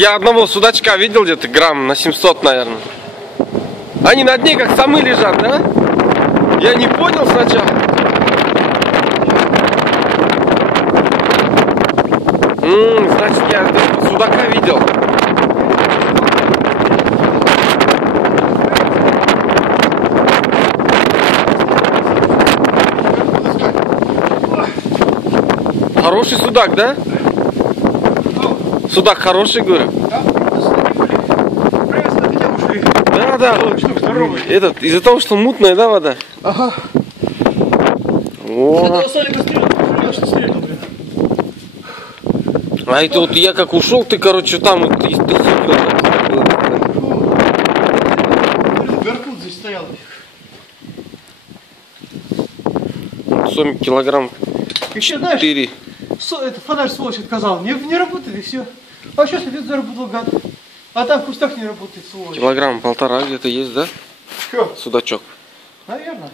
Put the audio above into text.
Я одного судачка видел где-то грамм на 700, наверное. Они на дне как самы лежат, да? Я не понял сначала. Значит, я судака видел. Хороший судак, да? Судак хороший, говорю. Да. Этот, из-за того, что мутная, да, вода? Ага. О. А это вот я как ушел, ты, короче, там ты сидел. Беркут здесь стоял. Сомик килограмм. Еще знаешь, 4. это фонарь сволочь отказал. Не работает и все. А сейчас опять заработал гад. А там в кустах не работает сволочь. Килограмм 1,5 где-то есть, да? Что? Судачок. Наверное.